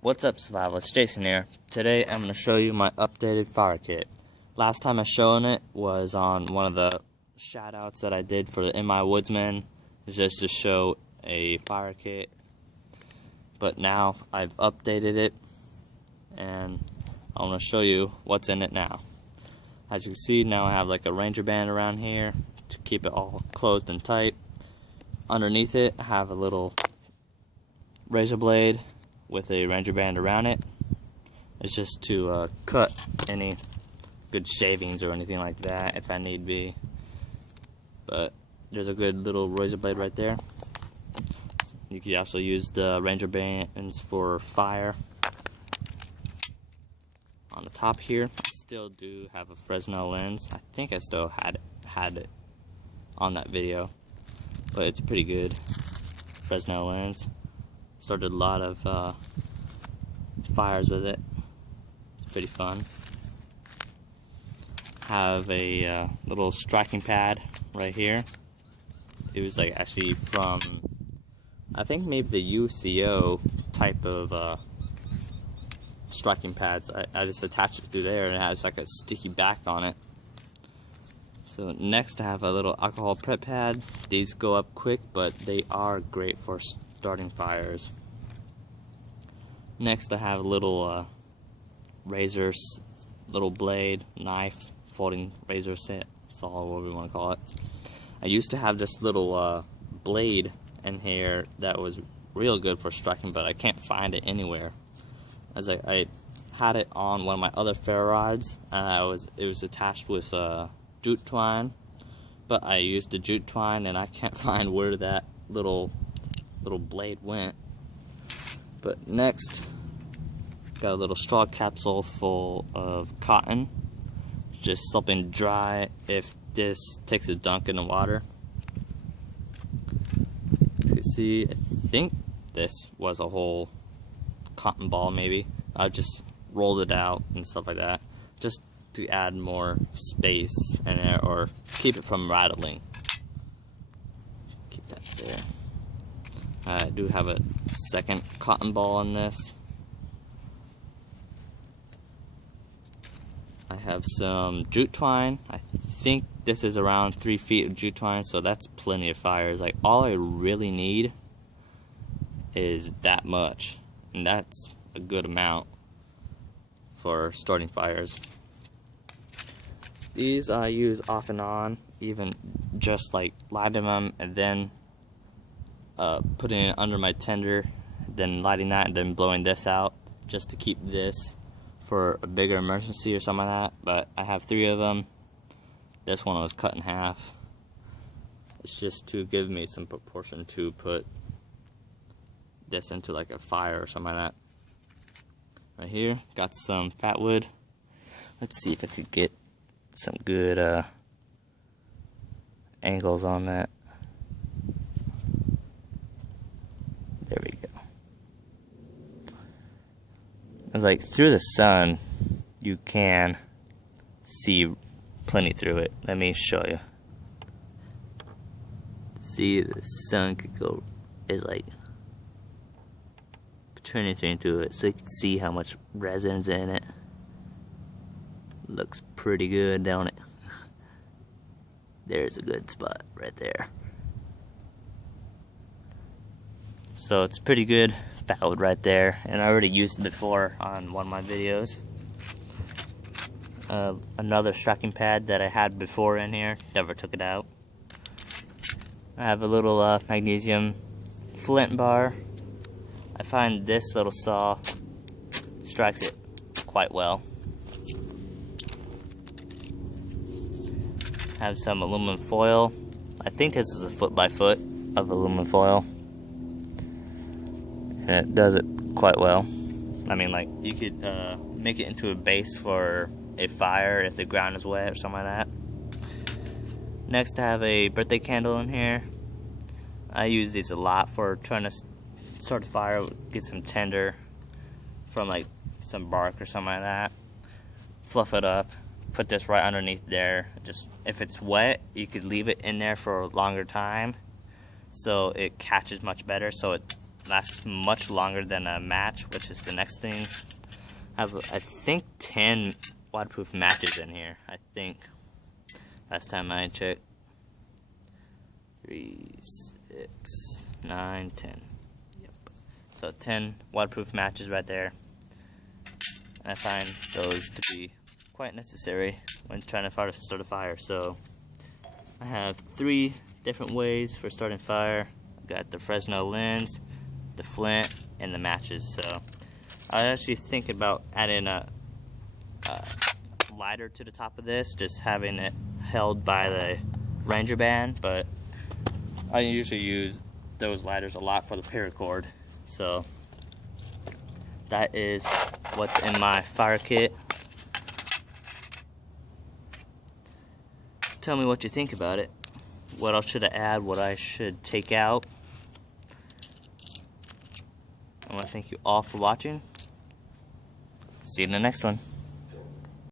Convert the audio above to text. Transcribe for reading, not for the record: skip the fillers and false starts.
What's up, survivalists? Jason here. Today I'm going to show you my updated fire kit. Last time I shown it was on one of the shoutouts that I did for the MI Woodsman. It's just to show a fire kit. But now I've updated it and I'm going to show you what's in it now. As you can see, now I have like a ranger band around here to keep it all closed and tight. Underneath it I have a little razor blade with a ranger band around it. It's just to cut any good shavings or anything like that if I need be. But there's a good little razor blade right there. You can also use the ranger bands for fire. On the top here, I still do have a Fresnel lens. I think I still had it on that video, but it's a pretty good Fresnel lens. Started a lot of fires with it. It's pretty fun. Have a little striking pad right here. It was like actually from, I think maybe the UCO type of striking pads. I just attached it through there and it has like a sticky back on it. So next I have a little alcohol prep pad. These go up quick, but they are great for starting fires. Next I have a little razor, little blade, knife, folding razor set, saw, whatever we want to call it. I used to have this little blade in here that was real good for striking, but I can't find it anywhere. As I had it on one of my other ferro rods, and it was attached with jute twine, but I used the jute twine and I can't find where that little blade went. But next, got a little straw capsule full of cotton, just something dry if this takes a dunk in the water. You can see, I think this was a whole cotton ball maybe. I just rolled it out and stuff like that, just to add more space in there or keep it from rattling. Keep that there. I do have a second cotton ball in this. I have some jute twine. I think this is around 3 feet of jute twine, so that's plenty of fires. Like, all I really need is that much, and that's a good amount for starting fires. These I use off and on, even just like lighting them and then putting it under my Tinder, then lighting that and then blowing this out just to keep this for a bigger emergency or something like that. But I have 3 of them. This one was cut in half. It's just to give me some proportion to put this into like a fire or something like that. Right here, got some fat wood. Let's see if I could get some good angles on that. There we go. It's like through the sun, you can see plenty through it. Let me show you. See, the sun could go, is like turn anything into it, so you can see how much resin's in it. Looks pretty good, don't it? There's a good spot right there. So it's pretty good fat wood right there, and I already used it before on one of my videos. Another striking pad that I had before in here, never took it out. I have a little magnesium flint bar. I find this little saw strikes it quite well. Have some aluminum foil. I think this is a 4x4 of aluminum foil, and it does it quite well. I mean, like, you could make it into a base for a fire if the ground is wet or something like that. Next, I have a birthday candle in here. I use these a lot for trying to start a fire, get some tinder from like some bark or something like that. Fluff it up, put this right underneath there. Just if it's wet, you could leave it in there for a longer time so it catches much better, so it lasts much longer than a match, which is the next thing. I have, I think, 10 waterproof matches in here. I think. Last time I checked. 3, 6, 9, 10. Yep. So 10 waterproof matches right there. And I find those to be quite necessary when trying to start a fire. So I have 3 different ways for starting fire. I've got the Fresno lens, the flint, and the matches. So I actually think about adding a lighter to the top of this, just having it held by the Ranger band, but I usually use those lighters a lot for the paracord. So that is what's in my fire kit. Tell me what you think about it. What else should I add? What I should take out? I want to thank you all for watching. See you in the next one.